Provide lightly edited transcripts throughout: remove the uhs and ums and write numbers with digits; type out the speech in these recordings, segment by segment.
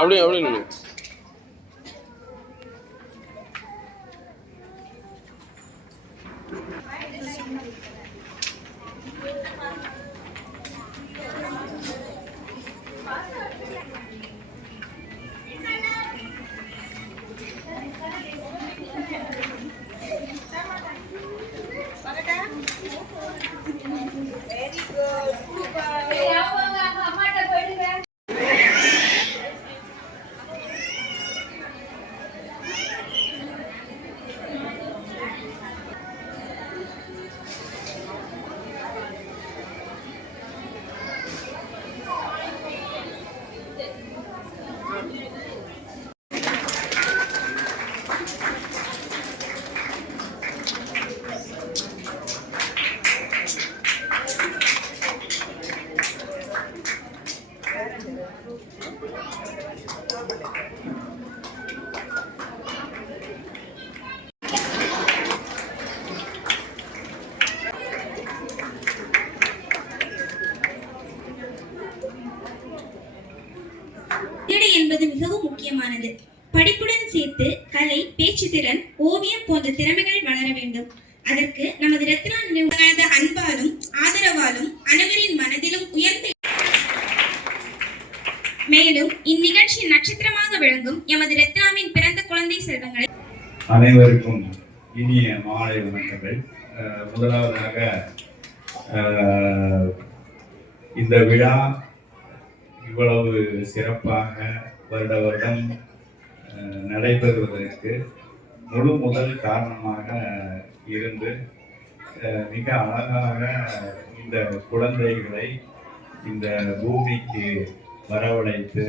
அப்படியே அப்படியே என்பது மிகவும் முக்கியமானது. படிப்புடன் சேர்த்து கலை, பேச்சு திறன், ஓவியம் போன்ற திறமைகள் வளர வேண்டும். அதற்கு நமது ரத்னா நிறுவனது அன்பாலும் ஆதரவாலும் அனைவரின் மனதிலும் உயர்ந்து மேலும் இந்நிகழ்ச்சி நட்சத்திரமாக விளங்கும் எமது ரத்னாவின் பிறந்த குழந்தை செல்வங்களை அனைவருக்கும் இனிய மாலை வணக்கங்கள். முதலாவதாக இந்த விழா இவ்வளவு சிறப்பாக வருட வருடம் நடைபெறுவதற்கு முதல் காரணமாக இருந்து மிக அழகாக இந்த குழந்தைகளை இந்த பூமிக்கு வரவழைத்து,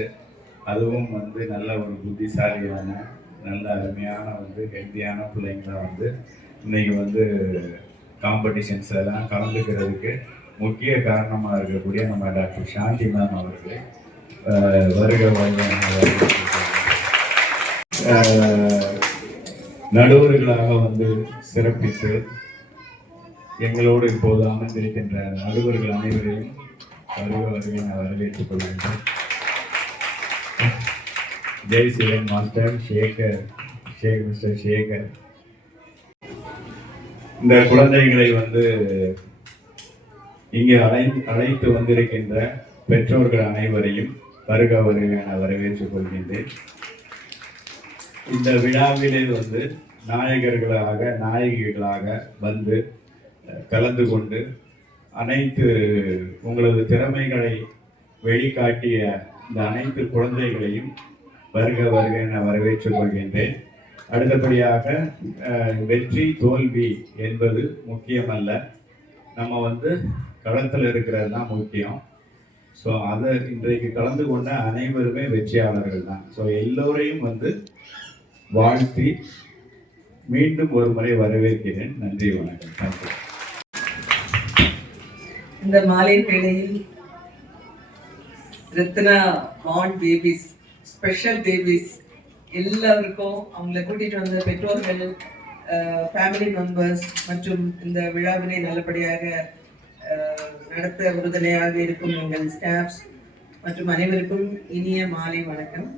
அதுவும் நல்ல ஒரு புத்திசாலியான நல்ல அருமையான ஹெல்த்தியான பிள்ளைங்களை இன்னைக்கு காம்படிஷன்ஸ் எல்லாம் கலந்துக்கிறதுக்கு முக்கிய காரணமாக இருக்கக்கூடிய நம்ம டாக்டர் சாந்தி மேம் அவர்கள் வருக நடுவர்களாக சிறப்பித்து எங்களோடு இப்போது அமர்ந்திருக்கின்ற நடுவர்கள் அனைவரையும் வருக நான் வரவேற்றுக் கொள்கின்றேன். ஜெய்சீலன் மாஸ்டர், மிஸ்டர் சேகர், இந்த குழந்தைகளை இங்கே அழைத்து வந்திருக்கின்ற பெற்றோர்கள் அனைவரையும் வருக என வரவேற்றுக் கொள்கின்றேன். இந்த விழாவிலே நாயகிகளாக கலந்து கொண்டு அனைத்து உங்களது திறமைகளை வெளிக்காட்டிய இந்த அனைத்து குழந்தைகளையும் வருக என வரவேற்றுக் கொள்கின்றேன். அடுத்தபடியாக வெற்றி தோல்வி என்பது முக்கியமல்ல, நம்ம களத்தில் இருக்கிறது தான் முக்கியம். ஸோ அதை இன்றைக்கு கலந்து கொண்ட அனைவருமே வெற்றியாளர்கள் தான். ஸோ எல்லோரையும் வாழ்த்தி மீண்டும் ஒரு முறை வரவேற்கிறேன். நன்றி, வணக்கம். தேங்க்யூ. இந்த மாலை வேளையில் Ratna bond babies, special babies எல்லாருக்கும் அவங்களை கூட்டிட்டு வந்த பெற்றோர்கள், ஃபேமிலி மெம்பர்ஸ் மற்றும் இந்த விழாவினை நல்லபடியாக நடத்த உறுதுணையாக இருக்கும் எங்கள் ஸ்டாஃப்ஸ் மற்றும் அனைவருக்கும் இனிய மாலை வணக்கம்.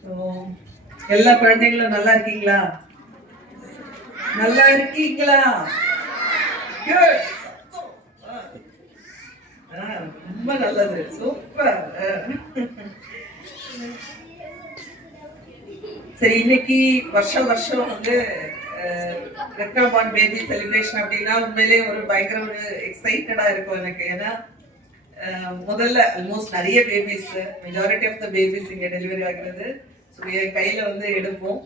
ஸோ எல்லா குழந்தைங்களும் நல்லா இருக்கீங்களா? நல்லா இருக்கீங்களா? ரொம்ப நல்லது, சூப்பர். சரி, இன்னைக்கு வருஷம் ரத்னா பாண்ட் பேபி செலிப்ரேஷன் அப்படின்னா உண்மையிலே ஒரு பயங்கர ஒரு எக்ஸைட்டடா இருக்கும் எனக்கு. ஏன்னா முதல்ல ஆல்மோஸ்ட் நிறைய babies, majority of the babies இங்க டெலிவரி ஆகிறது. என் கையில எடுப்போம்.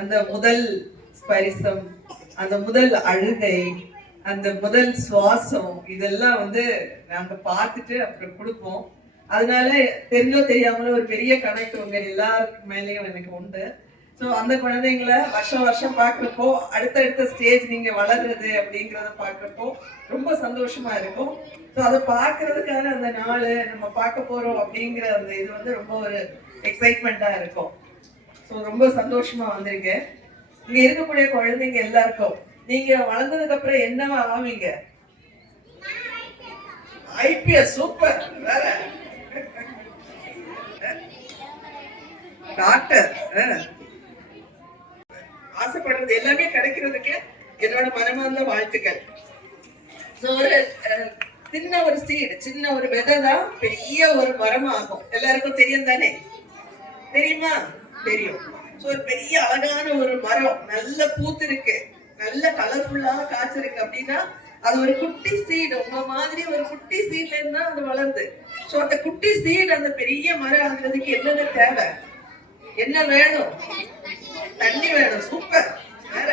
அந்த முதல் ஸ்பரிசம், அந்த முதல் அழுகை, அந்த முதல் சுவாசம், இதெல்லாம் நாங்க பார்த்துட்டு அப்புறம் கொடுப்போம். அதனால தெரிஞ்சோ தெரியாமலோ ஒரு பெரிய கனெக்ட் உங்க எல்லாருக்கு மேலேயும் எனக்கு உண்டு. ஸோ அந்த குழந்தைங்களை வருஷம் பார்க்குறப்போ, அடுத்தடுத்த ஸ்டேஜ் நீங்க வளர்றது அப்படிங்கிறத பார்க்குறப்போ ரொம்ப சந்தோஷமா இருக்கும். ஸோ அதை பார்க்கறதுக்கான அந்த நாள் நம்ம பார்க்க போறோம் அப்படிங்கிற அந்த இது ரொம்ப ஒரு எக்ஸைட்மெண்ட்டா இருக்கும். ஸோ ரொம்ப சந்தோஷமா வந்திருக்கேன். இங்க இருக்கக்கூடிய குழந்தைங்க எல்லாருக்கும் நீங்க வளர்ந்ததுக்கு அப்புறம் என்னவா ஆவீங்க? ஐபிஎஸ். சூப்பர். வேற டாக்டர். ஆசைப்படுறது எல்லாமே கிடைக்கிறதுக்கு என்னோட மனமார்ந்த வாழ்த்துக்கள். ஒரு சின்ன ஒரு சீடு, சின்ன ஒரு விதை தான் பெரிய ஒரு மரம் ஆகும். எல்லாருக்கும் தெரியும் தானே? தெரியுமா? தெரியும். ஒரு பெரிய அழகான ஒரு மரம் நல்ல பூத்து இருக்கு, நல்ல கலர்ஃபுல்லான காய்ச்சி இருக்கு அப்படின்னா அது ஒரு குட்டி சீடு. உங்க மாதிரி ஒரு குட்டி சீட்ல இருந்தா அது வளருது. சோ அந்த குட்டி சீடு அந்த பெரிய மரம் ஆகுறதுக்கு என்னென்ன தேவை, என்ன வேணும்? தண்ணி வேணும். சூப்பர். வேற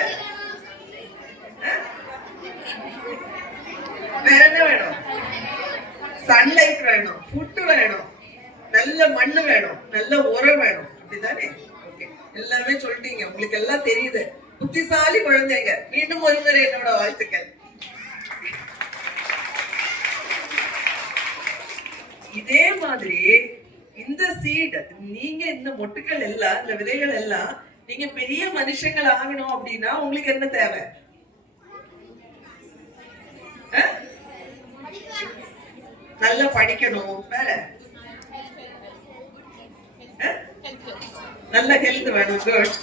வேற என்ன வேணும்? சன்லைட் வேணும், ஃபுட் வேணும், நல்ல மண்ணு வேணும், நல்ல உரம் வேணும். அப்படிதானே? ஓகே, எல்லாமே சொல்லிட்டீங்க. உங்களுக்கு எல்லாம் தெரியுது. புத்திசாலி குழந்தைங்க. மீண்டும் ஒரு முறை என்னோட வாழ்த்துக்கள். இதே மாதிரி இந்த சீட், நீங்க இந்த மொட்டுக்கள் எல்லாம், இந்த விதைகள் எல்லாம் நீங்க பெரிய மனுஷங்கள் ஆகணும் அப்படின்னா உங்களுக்கு என்ன தேவை? நல்லா படிக்கணும். வேற நல்ல ஹெல்த் வேணும். குட்.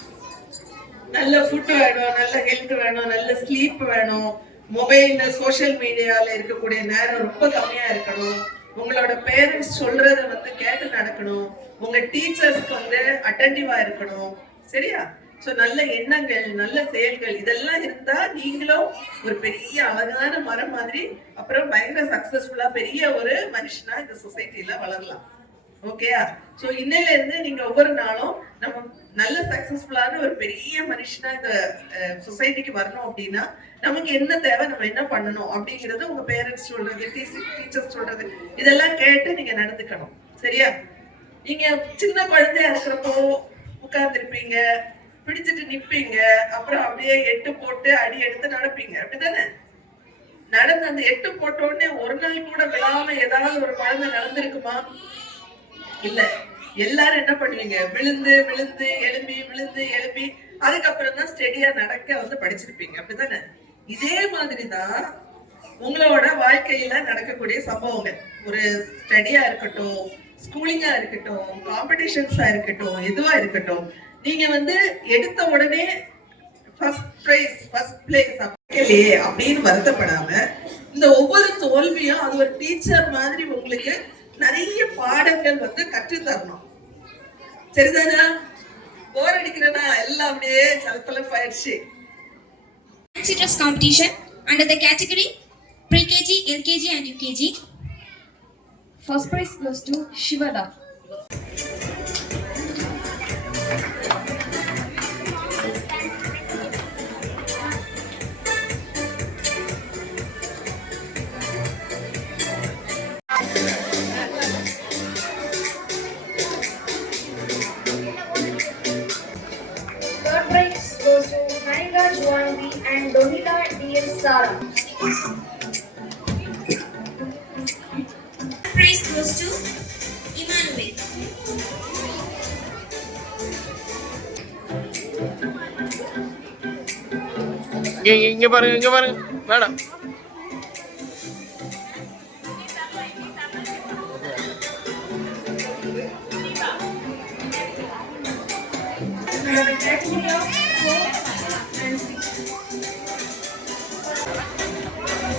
நல்ல ஃபுட் வேணும், நல்ல ஹெல்த் வேணும், நல்ல ஸ்லீப் வேணும். மொபைல்ல சோசியல் மீடியால இருக்கக்கூடிய நேரம் ரொம்ப கம்மியா இருக்கணும். உங்களோட பேரண்ட்ஸ் சொல்றத கேட்டு நடக்கணும். உங்க டீச்சர்ஸ்க்கு அட்டென்டிவா இருக்கணும். சரியா? சோ நல்ல எண்ணங்கள், நல்ல செயல்கள் இதெல்லாம் இருந்தா நீங்களும் ஒரு பெரிய அழகான மரம் மாதிரி அப்புறம் பயங்கர சக்சஸ்ஃபுல்லா பெரிய ஒரு மனுஷனா இந்த சொசைட்டில வளரலாம். ஓகேயா? சோ இன்னையில இருந்து நீங்க ஒவ்வொரு நாளும் நம்ம நல்ல சக்சஸ்ஃபுல்லான ஒரு பெரிய மனுஷனா இந்த சொசைட்டிக்கு வரணும் அப்படின்னா நமக்கு என்ன தேவை, நம்ம என்ன பண்ணணும் அப்படிங்கறது உங்க பேரண்ட்ஸ் சொல்றது, டீச்சர்ஸ் சொல்றது இதெல்லாம் கேட்டு நீங்க நடந்துக்கணும். சரியா? நீங்க சின்ன குழந்தையா இருக்கிறப்போ உட்கார்ந்துருப்பீங்க, பிடிச்சிட்டு நிப்பீங்க, அப்புறம் அப்படியே எட்டு போட்டு அடி எடுத்து நடப்பீங்க. அப்படித்தானே? நடந்து அந்த எட்டு போட்ட உடனே ஒரு நாள் கூட விழாம ஏதாவது ஒரு குழந்தை நடந்திருக்குமா? இல்ல. எல்லாரும் என்ன பண்ணுவீங்க? விழுந்து விழுந்து எழுப்பி, விழுந்து எழுப்பி அதுக்கப்புறம் தான் ஸ்டெடியா நடக்க படிச்சிருப்பீங்க. அப்படித்தானே? இதே மாதிரிதான் உங்களோட வாழ்க்கையில நடக்கக்கூடிய சம்பவங்கள். ஒரு ஸ்டடியா இருக்கட்டும், ஸ்கூலிங்கா இருக்கட்டும், காம்படிஷன்ஸா இருக்கட்டும், எதுவா இருக்கட்டும், நீங்க எடுத்த உடனே ஃபர்ஸ்ட் பிளேஸ் அப்படின்னு வருத்தப்படாம இந்த ஒவ்வொரு தோல்வியும் அது ஒரு டீச்சர் மாதிரி உங்களுக்கு நிறைய பாடங்கள் கற்று தரணும். சரிதானா? போர் அடிக்கிறனா எல்லாம் அப்படியே சலப்பலப்பாயிருச்சு. Dress competition under the category pre-KG, LKG and UKG. First prize goes to Shivada. Third prize goes to Naika Juanvi and Donila DS Sara. Prize goes to Emmanuel. இங்க பாருங்க madam.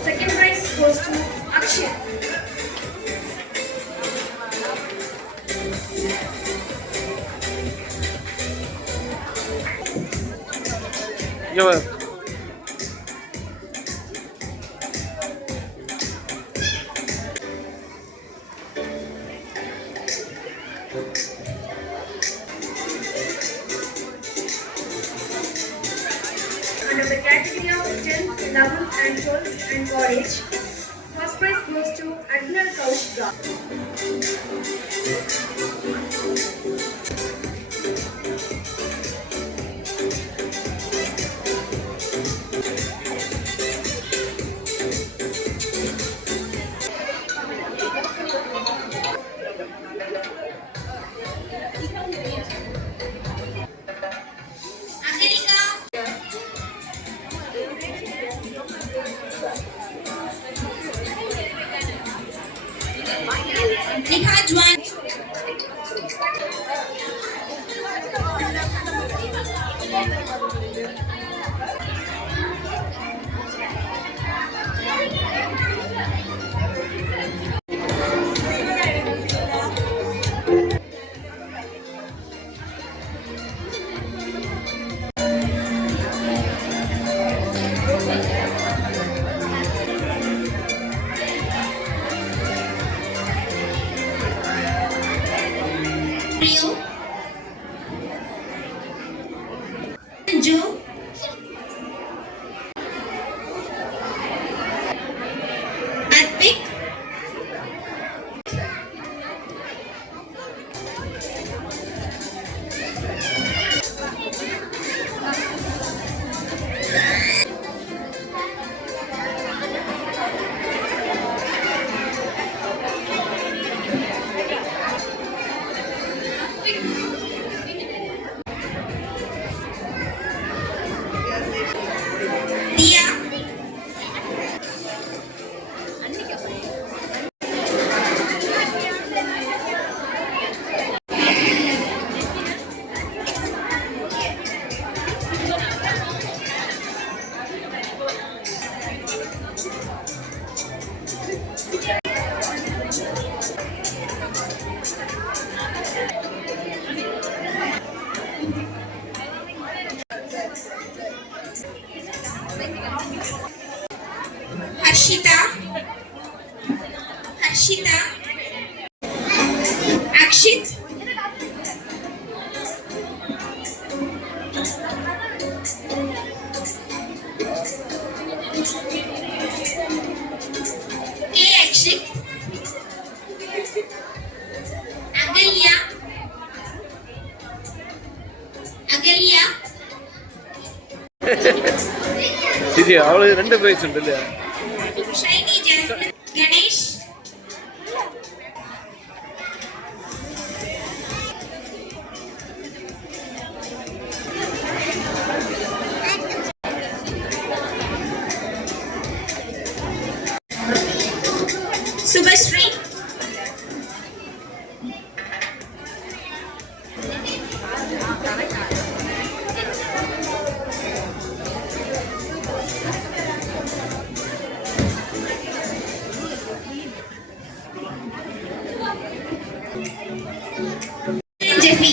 Second prize goes to Akshay. இங்க பாருங்க. Under the category of 10th, 11th and 12th and college, first prize goes to Adnan Kaushika. Angelika. CG அவளுக்கு 2 price உண்டு இல்லையா? Saini jasmine, Ganesh, Subashree, ஜெஃபி,